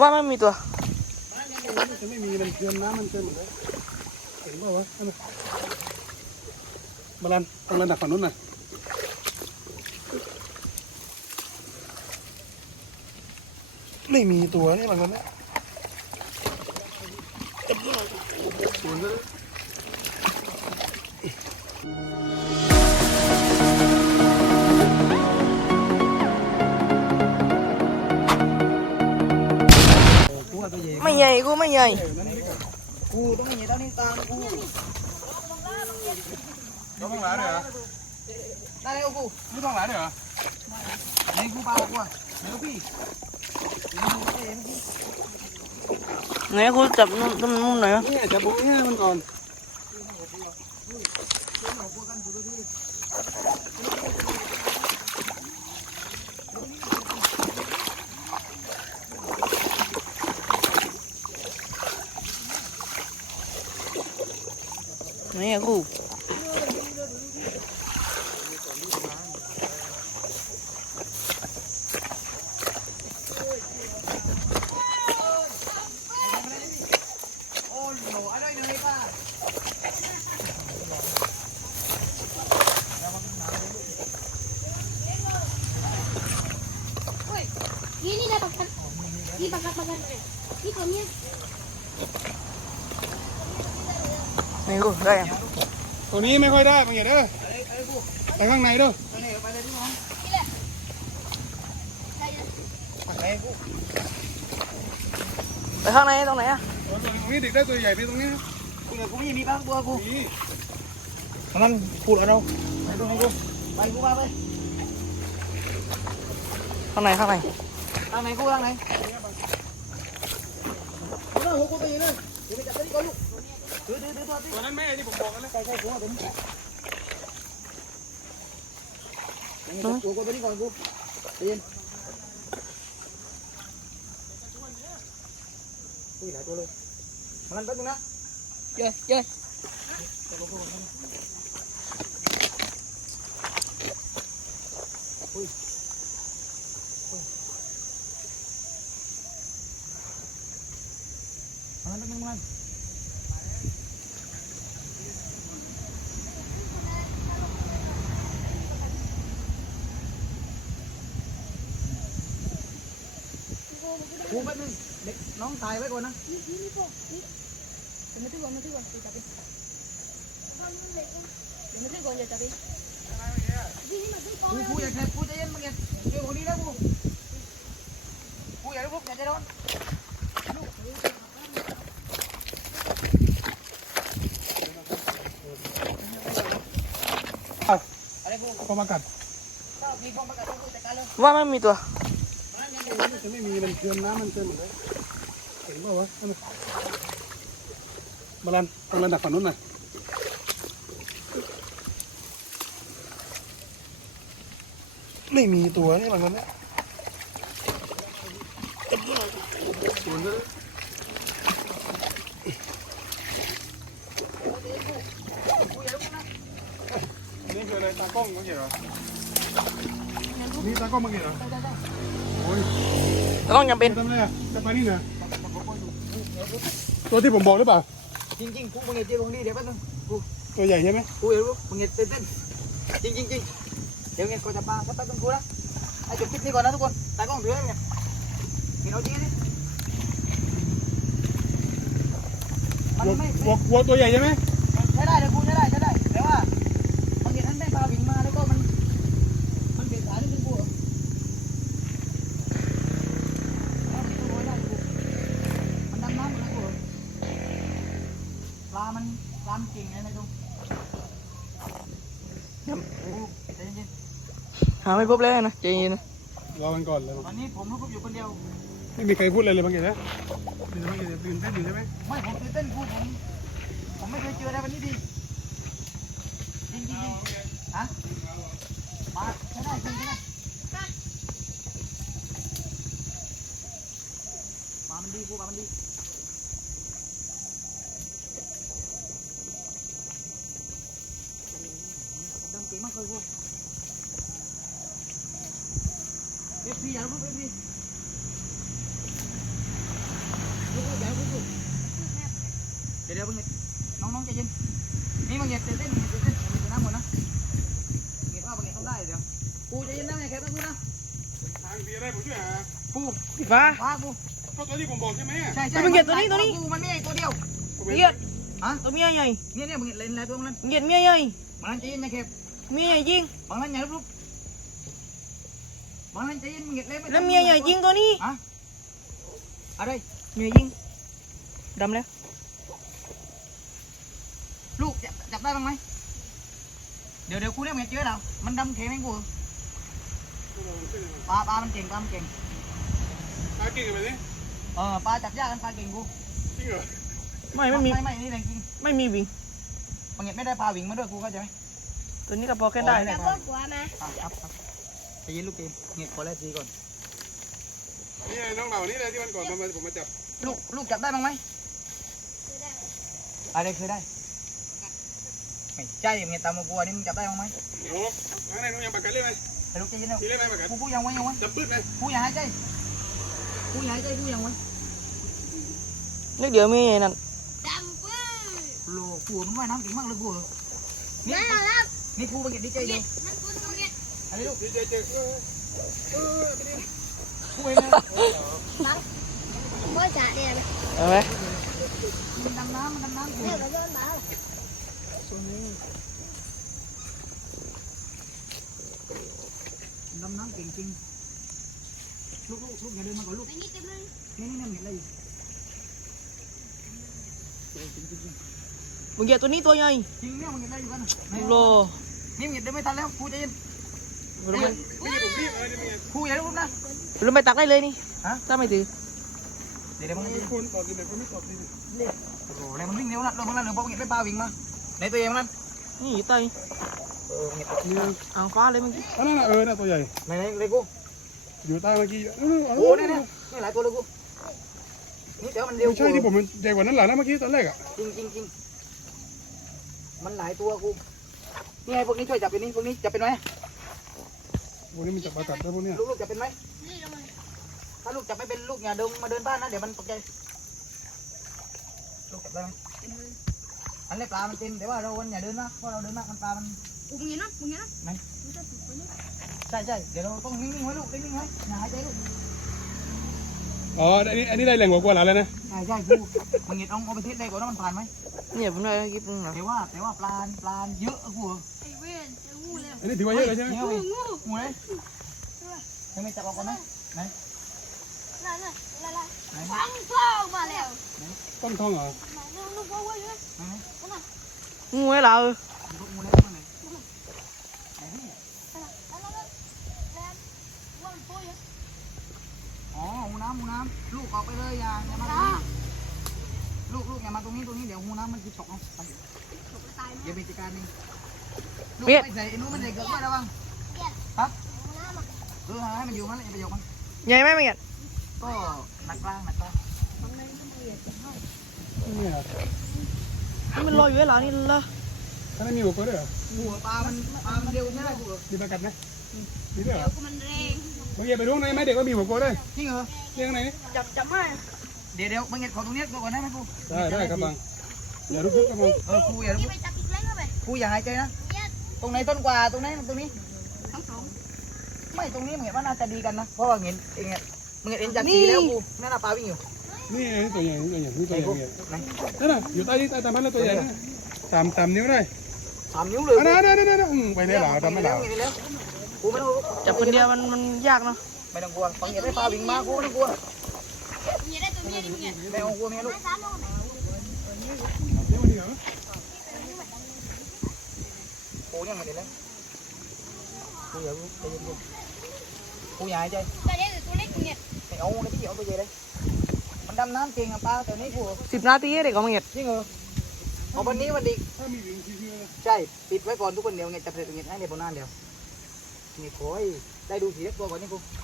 ว่าไม่มีตัวจะไม่มีมันเคื่อนน้ำมันเคื่อนหมดเลยเห็นป่าวะนั่นน่ะบาลันต้องระดับฝั่งนู้นหน่ะไม่มีตัวนี่บางคนนะสวย ว่าตัวใหญ่ไม่ใหญ่กูไม่ใหญ่กูต้องใหญ่เท่านี้ตามกูต้องหลายเลยเหรอ ได้แล้วกู ไม่ต้องหลายเลยเหรอ ไหนกูเปล่ากูอะเดี๋ยวพี่ ไหนกูจับนุ่มนุ่มนุ่มหน่อยนะ เนี่ยจะบุกเนี่ยมันก่อน ไหนอะกู โอ้โหอะไรเนี่ยป้า Ini dah pakai. Ini pakai pakai. Ini kami. ไหนกูได้ยัง ตัวนี้ไม่ค่อยได้บางอย่างเด้อไปข้างในเด้อไปเลยไปเลยพี่น้อง Saya. ไปกูไปข้างในตรงไหนอะตัวตรงนี้เด็กได้ตัวใหญ่ไปตรงนี้กูเนี่ยกูไม่มีบ้างตัวกูนี่มันพูดกับเราไปตรงไหนกูไปกูมาไปข้างในข้างในทางไหนกูทางไหน เออกูไปเลยเดี๋ยวไปจับตัวนี้ก่อนลูกถือถือถือตัวที่ตัวนั้นแม่ที่ผมบอกกันแล้วใช่ใช่กูเอาตัวนี้ตัวกูตัวนี้ก่อนกูเย็นอุ้ยหลายตัวเลยมันแป๊บนึงนะเย้เย้มัน ครูแป๊บนึงเด็กน้องถ่ายไว้ก่อนนะ Ini ini kok. Ini. Nanti gua nanti gua tapi. Nanti gua aja tapi. Ini mah ครูครูอย่าแคบครูใจเย็นมึงอย่าเจอคนนี้แล้วครูครูอย่าลุกอย่าใจร้อนอะไรครูก็มากัดถ้ามีบ้องประกาศครูจัดการเลยว่าไม่มีตัว มันจะไม่มีมันเคือนน้ำมันเคือนหมดเลยเห็นป่าวะนั่นน่ะบาลันต้องระดับฝั่งนู้นหน่ะไม่มีตัวนี่บางคนนะสวยนี่คืออะไรตากล้องเมื่อกี้เหรอนี่ตากล้องเมื่อกี้เหรอ โอ้ยแล้วต้องจำเป็น ทำอะไรอะจะไปนี่นะตัวที่ผมบอกหรือเปล่า จริงจริงๆครูมึงอย่าเจอคนนี้เดี๋ยวแป๊บนึงครูตัวใหญ่ใช่ไหมครูอย่าลุกมึงอย่าเต้นเต้นจริงจริงจริงเดี๋ยวเงี้ยกูจะปาสักแป๊บนึงครูนะให้จบคลิปนี้ก่อนนะทุกคนตากล้องถือไว้เนี่ยเห็นเอาจริงดิมันไม่วัววัวตัวใหญ่ใช่ไหมใช้ได้เลยครูใช้ได้ใช้ได้แต่ว่าบางทีท่านได้ปลาวิ่งมาแล้วก็มันมันเปลี่ยนสายนิดนึงครูมันต้องโรยได้ครูมันดำน้ำหมดแล้วครูปลามันปลามันเก่งไงนายตรงครูใจเย็นหาไม่พบเลยนะใจเย็นนะรอมันก่อนเลยๆตอนนี้ผมรู้อยู่คนเดียว ไม่มีใครพูดอะไรเลยบางอย่างนะมีแต่บางอย่างตื่นเต้นอยู่ใช่ไหมไม่ผมตื่นเต้นครูผมผมไม่เคยเจออะไรวันนี้ดีจริงจริงจริงฮะมาใช่ได้จริงใช่ได้ปลามันดีครูปลามันดี สีมากเคยกูเอฟพีอย่าพูดเอฟพีลูกอย่าพูดลูกเดี๋ยวเดี๋ยวเพิ่งน้องน้องใจเย็นนี่บังเงียบเต้นเต้นเต้นเต้นอยู่น้ำหมดนะเงียบว่าบังเงียบต้องได้เดี๋ยวปูใจเย็นนะเนี่ยแค่ต้องพูดนะทางเบียร์ได้ผมช่วยหาปูพี่ฟ้าฟ้าปูเพราะตัวนี้ผมบอกใช่ไหมใช่ใช่บังเงียบตัวนี้ตัวนี้มันไม่ใหญ่ตัวเดียวเงียบฮะตัวเมียใหญ่เนี่ยเนี่ยบังเงียบเล่นอะไรตัวมันเงียบเมียใหญ่มันใจเย็นนะแค่ เมียใหญ่จริงบางนั้นอย่าลุกบางนั้นใจเย็นมึงเห็ดเล่นไม่แล้วเมียใหญ่จริงตัวนี้ฮะอะไรเมียจริงดำแล้วลูกจับจับได้บ้างไหมเดี๋ยวเดี๋ยวกูเนี่ยมึงเห็ดเจอแล้วมันดำแข็งให้กูปลาปลามันเก่งปลามันเก่งตาเก่งกันไปสิเออปลาจับยากกันปลาเก่งกูจริงเหรอไม่ไม่มีไม่ไม่นี่แรงจริงไม่มีวิ่งบางเห็ดไม่ได้ป ตัวนี้ก็พอแค่ได้จับพวกหัวมาอะครับครับใจเย็นลูกเกมเห็ดขอแรกสีก่อน นี่น้องเหล่านี้เลยที่วันก่อนมาผมมาจับลูกลูกจับได้บ้างไหมอะไรเคยได้ ไม่ใช่เห็ดตามมากูอันนี้มึงจับได้บ้างไหมโอ้ข้างในน้องยังประกันเล่นไหมแต่ลูกใจเย็นนะทีเล่นไหมประกันกูกูยังไว้ยังไว้จับปื้ดไหมกูอย่าหายใจกูอย่าหายใจกูยังไว้นึกเดี๋ยวเมียใหญ่นั่นดำปื้อโลกูมันว่ายน้ำเก่งมากเลยกูนั่นแหละครับนี่กูไปเก็บดีใจเดียวมันปื้นตรงนี้อะไรลูกดีเจเจอเออกูเองนะเมื่อจ่าเนี่ยเห็นไหมมันดำน้ำมันดำน้ำกูเนี่ยเราโดนมาดำน้ำเก่งจริงลูกลูกลูกอย่าเดินมาก่อนลูกไม่นี่เต็มเลยนี่นี่นี่เห็นอะไรอยู่ มึงเหยียดตัวนี้ตัวใหญ่จริงเนี่ยมึงเห็นอะไรอยู่กันโลนี่มึงเห็นได้ไม่ทันแล้วกูใจเย็นมันไม่ไม่ใช่ผมรีบอะไรนี่มึงกูอย่าลุกนะมันไม่ตักได้เลยนี่ฮะถ้าไม่ถือเดี๋ยวเดี๋ยวมึงคนตอบดีเลยคนไม่ตอบดีเลยโอ้โหอะไรมันวิ่งเร็วนะเร็วมันเร็วเพราะมึงเห็นไปปลาวิ่งมาในตัวเองมันนี่อยู่ใต้เออมึงเห็นนี่อ่างฟ้าเลยเมื่อกี้อันนั้นเออน่ะตัวใหญ่ไหนไหนเลยกูอยู่ใต้เมื่อกี้โอ้เนี่ยเนี่ยนี่หลายตัวเลยกูนี่เดี๋ยวมันเร็วไม่ใช่ที่ผมมันใหญ่กว่านั้นหรอนะเมื่อกี้ตอนแรกอะจริงจริงจริง มันหลายตัวกูนี่ไงพวกนี้ช่วยจับเป็นนี่พวกนี้จับเป็นไหมวันนี้มันจับมากัดได้พวกเนี้ยลูกลูกจับเป็นไหมนี่ลงมาถ้าลูกจับไม่เป็นลูกอย่าเดินมาเดินบ้านนะเดี๋ยวมันตกใจลูกจับได้ไหมอันนี้ปลา มันเต็มแต่ว่าเราวันอย่าเดินมากเพราะเราเดินมากมันปลา มันมึงเห็นนะมึงเห็นนะไหนมึงจะถูกไปนี่ใช่ใช่เดี๋ยวเราต้องนิ่งๆไว้ลูกนิ่งๆไว้อย่าหายใจลูกอ๋ออันนี้อันนี้ได้แรงกว่ากว่าหลานแล้วนะใช่ใช่กูมึงเห็นเอาเอาไปเทสได้ก่อนว่ามันผ่านไหมเนี่ยผมได้แล้วกิ๊บนึงนะแต่ว่าแต่ว่าปลาปลาเยอะอะกูไอ้เว้นจะงูเลยอันนี้ถือว่าเยอะเลยใช่ไหมงูงูงูเลยยังไม่จับออกก่อนไหมไหนนั่นน่ะละละไหนฟังพ่อมาแล้วต้นทองเหรอไหนลูกลูกพ่อว่าอยู่ไหนนั่นงูไอ้เรางูเล็กมาไหนไหนนี่นั่นน่ะนั่นน่ะแล้วว่ามันพ่ออยู่ อ๋องูน้ำงูน้ำลูกออกไปเลยอย่าอย่ามาตรงจ้านี้ลูกลูกอย่ามาตรงนี้ตรงนี้เดี๋ยวงูน้ำมันจะตกลงไปถูกตายเดี๋ยวเป็นจัดการเองลูกไม่ใส่ไอ้นู้นมันใส่เกิดไม่ระวังครับน้ำอะเออให้มันอยู่นั่นแหละอย่าไปยกมันใหญ่ไหมมึงเหยียดก็หนักกลางหนักกลางทำไมต้องเปลี่ยนเนี่ยนี่มันลอยอยู่ไอ้เรานี่ละถ้าไม่มีหัวก็ได้เหรอหัวปลามันปลามันเร็วใช่ไหมกูมีประกัดไหมมีด้วยเหรเดี๋ยอวกูมันแรง เมื่อกี้ไปดูไหนไหมเด็กว่ามีหัวโกได้จริงเหรอเรียกไหนนี่จับจับไม่เดี๋ยวเดี๋ยวมึงเห็นขอตรงนี้ก่อนได้ไหมกูได้ได้ครับบังอย่าลุกๆครับบังเออกูอย่านี่ไปจับอีกเล่นเข้าไปกูอย่าหายใจนะเนี่ยตรงไหนต้นกว่าตรงไหนตรงนี้ทั้งสองไม่ตรงนี้มึงเห็นว่าน่าจะดีกันนะเพราะว่าเห็นเองเนี่ยมึงเห็นเอ็นจากสีแล้วกูนั่นน่ะปลาวิ่งอยู่นี่ตัวใหญ่ตัวใหญ่นี่ตัวใหญ่กูตัวใหญ่ไหนนั่นน่ะอยู่ใต้ที่ใต้ตามันแล้วตัวใหญ่สามสามนิ้วได้สามนิ้วเลยอันนั้นอันนั้นอันนั้นไปเลยเหรอทำไม่เหรอเห็นแล้ว กูไม่ต้องจับคนเดียวมันมันยากเนาะไม่ต้องกลัวฟังเห็นได้ปลาวิ่งมากูไม่ต้องกลัวเมียได้ตัวเมียดิเมียไม่ต้องกลัวเมียลูกไม่สามโลไหนเดี๋ยวมาดีเหรอกูเนี่ยมันเห็นแล้วกูอย่าใจเย็นกูกูอย่าหายใจตัวเล็กหรือตัวเล็กเนี่ยไม่เอาเลยพี่เอาตัวใหญ่เลยมันดำน้ำเก่งอะปลาแต่นี้กูสิบนาทีเด็กของมึงเหยียดจริงเหรอเอาวันนี้วันดีถ้ามีวิ่งทีเดียวใช่ปิดไว้ก่อนทุกคนเดียวเงี้ยจับเสร็จเงี้ยให้เดี๋ยวผมนานเดียว นี่โอยได้ดูสีเล็กตัวก่อนนี่กูเ